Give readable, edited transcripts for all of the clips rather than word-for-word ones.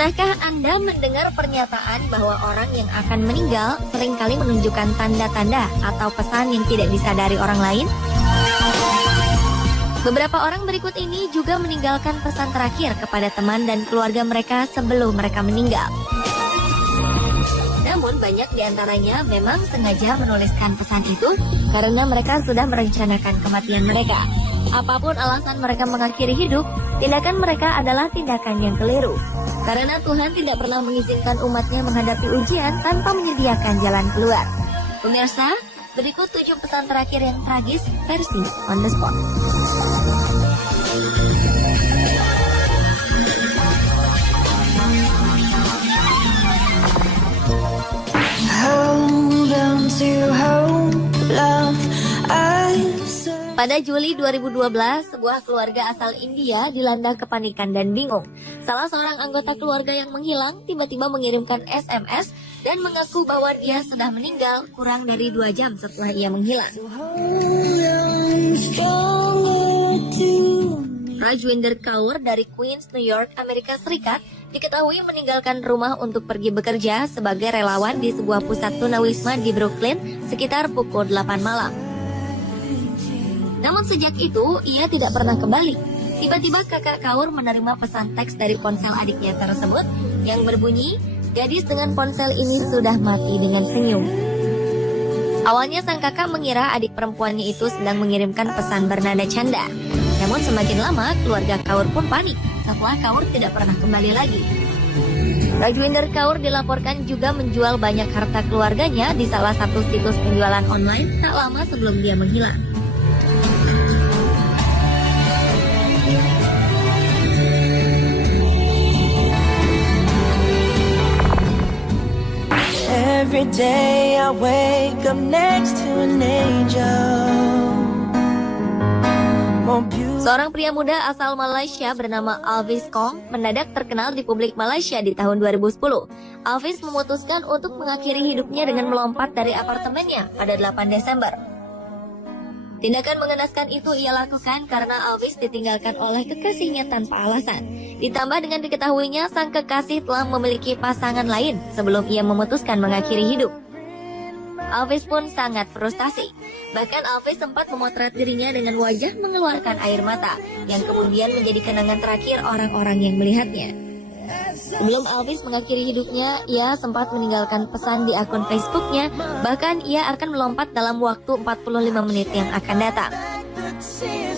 Pernahkah Anda mendengar pernyataan bahwa orang yang akan meninggal seringkali menunjukkan tanda-tanda atau pesan yang tidak disadari orang lain? Beberapa orang berikut ini juga meninggalkan pesan terakhir kepada teman dan keluarga mereka sebelum mereka meninggal. Namun banyak di antaranya memang sengaja menuliskan pesan itu karena mereka sudah merencanakan kematian mereka. Apapun alasan mereka mengakhiri hidup, tindakan mereka adalah tindakan yang keliru. Karena Tuhan tidak pernah mengizinkan umatnya menghadapi ujian tanpa menyediakan jalan keluar. Pemirsa, berikut 7 pesan terakhir yang tragis versi On The Spot. Pada Juli 2012, sebuah keluarga asal India dilanda kepanikan dan bingung. Salah seorang anggota keluarga yang menghilang tiba-tiba mengirimkan SMS dan mengaku bahwa dia sudah meninggal kurang dari 2 jam setelah ia menghilang. Rajwinder Kaur dari Queens, New York, Amerika Serikat diketahui meninggalkan rumah untuk pergi bekerja sebagai relawan di sebuah pusat tunawisma di Brooklyn sekitar pukul 8 malam. Namun sejak itu, ia tidak pernah kembali. Tiba-tiba kakak Kaur menerima pesan teks dari ponsel adiknya tersebut yang berbunyi, "Gadis dengan ponsel ini sudah mati dengan senyum." Awalnya sang kakak mengira adik perempuannya itu sedang mengirimkan pesan bernada canda. Namun semakin lama, keluarga Kaur pun panik setelah Kaur tidak pernah kembali lagi. Rajwinder Kaur dilaporkan juga menjual banyak harta keluarganya di salah satu situs penjualan online tak lama sebelum dia menghilang. Every day I wake up next to an angel. Seorang pria muda asal Malaysia bernama Alvis Kong mendadak terkenal di publik Malaysia di tahun 2010. Alvis memutuskan untuk mengakhiri hidupnya dengan melompat dari apartemennya pada 8 Desember. Tindakan mengenaskan itu ia lakukan karena Alvis ditinggalkan oleh kekasihnya tanpa alasan. Ditambah dengan diketahuinya sang kekasih telah memiliki pasangan lain sebelum ia memutuskan mengakhiri hidup. Alvis pun sangat frustasi. Bahkan Alvis sempat memotret dirinya dengan wajah mengeluarkan air mata, yang kemudian menjadi kenangan terakhir orang-orang yang melihatnya. Sebelum Alvis mengakhiri hidupnya, ia sempat meninggalkan pesan di akun Facebooknya, bahkan ia akan melompat dalam waktu 45 menit yang akan datang.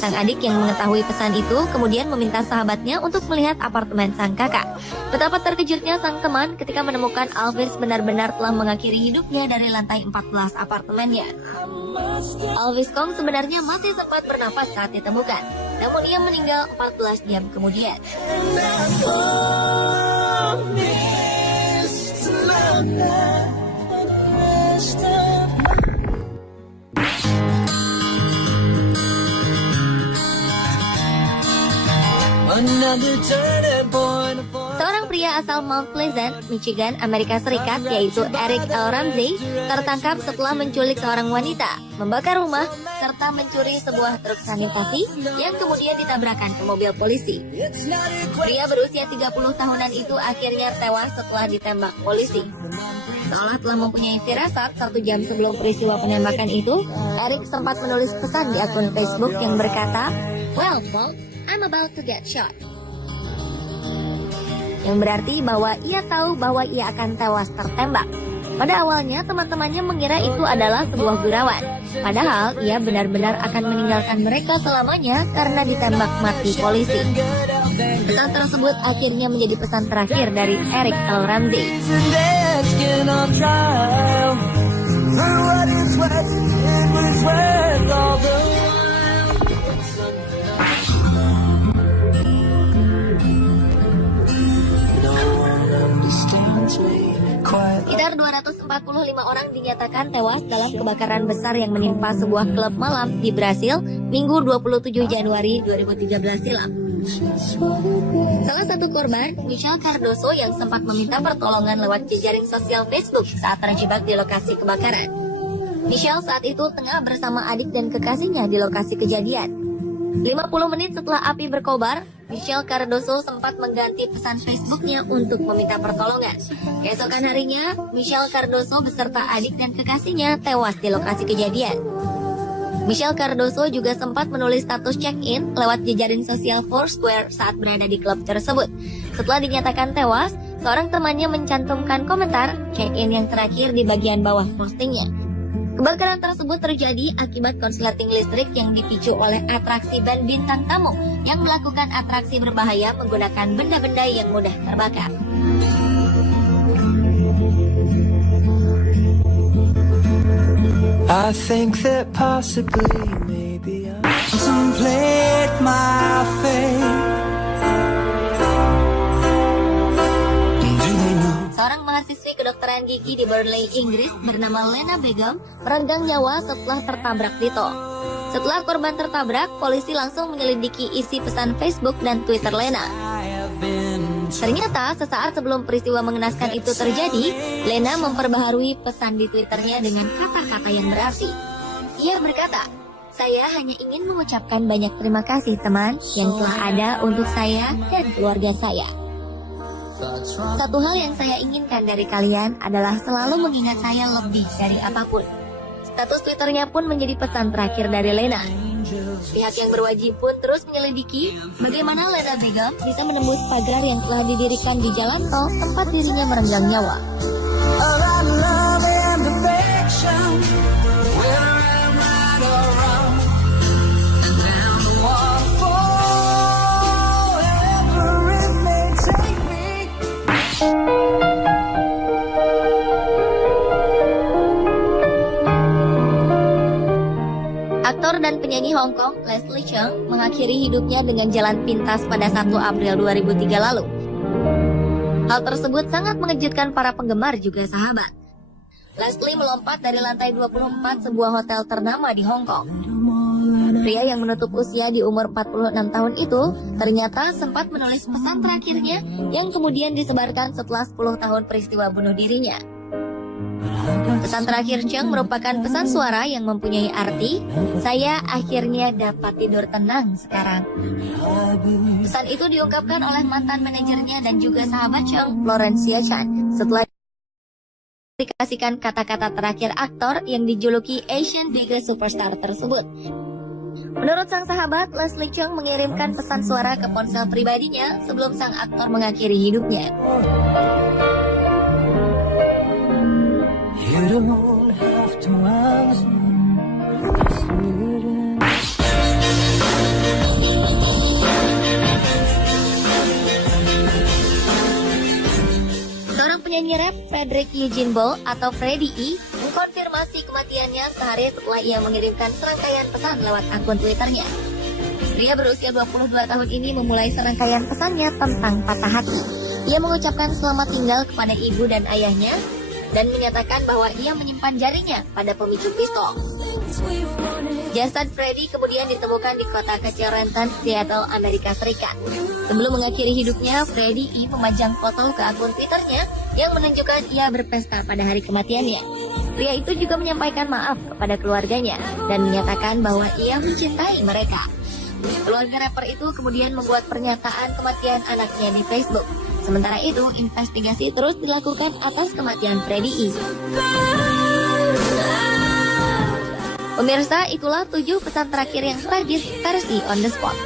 Sang adik yang mengetahui pesan itu kemudian meminta sahabatnya untuk melihat apartemen sang kakak. Betapa terkejutnya sang teman ketika menemukan Alvis benar-benar telah mengakhiri hidupnya dari lantai 14 apartemennya. Alvis Kong sebenarnya masih sempat bernapas saat ditemukan, namun ia meninggal 14 jam kemudian. Seorang pria asal Mount Pleasant, Michigan, Amerika Serikat, yaitu Eric L. Ramsey, tertangkap setelah menculik seorang wanita, membakar rumah, serta mencuri sebuah truk sanitasi yang kemudian ditabrakkan ke mobil polisi. Pria berusia 30 tahunan itu akhirnya tewas setelah ditembak polisi. Seolah telah mempunyai firasat 1 jam sebelum peristiwa penembakan itu, Eric sempat menulis pesan di akun Facebook yang berkata, "Well, folks, I'm about to get shot." Yang berarti bahwa ia tahu bahwa ia akan tewas tertembak. Pada awalnya teman-temannya mengira itu adalah sebuah gurauan. Padahal ia benar-benar akan meninggalkan mereka selamanya karena ditembak mati polisi. Pesan tersebut akhirnya menjadi pesan terakhir dari Eric L. Ramsey. Sekitar 245 orang dinyatakan tewas dalam kebakaran besar yang menimpa sebuah klub malam di Brasil Minggu 27 Januari 2013 silam. Salah satu korban, Michelle Cardoso, yang sempat meminta pertolongan lewat jejaring sosial Facebook saat terjebak di lokasi kebakaran. Michelle saat itu tengah bersama adik dan kekasihnya di lokasi kejadian. 50 menit setelah api berkobar, Michelle Cardoso sempat mengganti pesan Facebooknya untuk meminta pertolongan. Keesokan harinya, Michelle Cardoso beserta adik dan kekasihnya tewas di lokasi kejadian. Michelle Cardoso juga sempat menulis status check-in lewat jejaring sosial Foursquare saat berada di klub tersebut. Setelah dinyatakan tewas, seorang temannya mencantumkan komentar check-in yang terakhir di bagian bawah postingnya. Kebakaran tersebut terjadi akibat konsleting listrik yang dipicu oleh atraksi band bintang tamu yang melakukan atraksi berbahaya menggunakan benda-benda yang mudah terbakar. I think that possibly maybe I contemplate my fate. Do they know? Seorang mahasiswi kedokteran gigi di Burnley, Inggris bernama Lena Begum merenggang nyawa setelah tertabrak di tol. Setelah korban tertabrak, polisi langsung menyelidiki isi pesan Facebook dan Twitter Lena. Ternyata sesaat sebelum peristiwa mengenaskan itu terjadi, Lena memperbaharui pesan di Twitternya dengan kata-kata yang berarti. Ia berkata, "Saya hanya ingin mengucapkan banyak terima kasih teman yang telah ada untuk saya dan keluarga saya. Satu hal yang saya inginkan dari kalian adalah selalu mengingat saya lebih dari apapun." Status Twitternya pun menjadi pesan terakhir dari Lena. Pihak yang berwajib pun terus menyelidiki bagaimana Lena Begum bisa menembus pagar yang telah didirikan di jalan tol tempat dirinya merenggang nyawa. All that love and affection, whether I'm right or wrong, and down the waterfall, wherever it may take me. Aktor dan penyanyi Hong Kong Leslie Cheung mengakhiri hidupnya dengan jalan pintas pada 1 April 2003 lalu. Hal tersebut sangat mengejutkan para penggemar juga sahabat. Leslie melompat dari lantai 24 sebuah hotel ternama di Hong Kong. Pria yang menutup usia di umur 46 tahun itu ternyata sempat menulis pesan terakhirnya yang kemudian disebarkan setelah 10 tahun peristiwa bunuh dirinya. Pesan terakhir Cheung merupakan pesan suara yang mempunyai arti, "Saya akhirnya dapat tidur tenang sekarang." Pesan itu diungkapkan oleh mantan manajernya dan juga sahabat Cheung, Florencia Chan, setelah dikasihkan kata-kata terakhir aktor yang dijuluki Asian Biggest Superstar tersebut. Menurut sang sahabat, Leslie Cheung mengirimkan pesan suara ke ponsel pribadinya sebelum sang aktor mengakhiri hidupnya. You don't have to answer. Seorang penyanyi rap Frederick Eugene Ball atau Freddie E mengkonfirmasi kematiannya sehari setelah ia mengirimkan serangkaian pesan lewat akun Twitternya. Pria berusia 22 tahun ini memulai serangkaian pesannya tentang patah hati. Ia mengucapkan selamat tinggal kepada ibu dan ayahnya dan menyatakan bahwa ia menyimpan jarinya pada pemicu pistol. Jasad Freddie kemudian ditemukan di kota kecil Renton, Seattle, Amerika Serikat. Sebelum mengakhiri hidupnya, Freddie E memajang foto ke akun Twitternya yang menunjukkan ia berpesta pada hari kematiannya. Pria itu juga menyampaikan maaf kepada keluarganya dan menyatakan bahwa ia mencintai mereka. Keluarga rapper itu kemudian membuat pernyataan kematian anaknya di Facebook. Sementara itu, investigasi terus dilakukan atas kematian Freddie E. Pemirsa, itulah 7 pesan terakhir yang tragis versi On The Spot.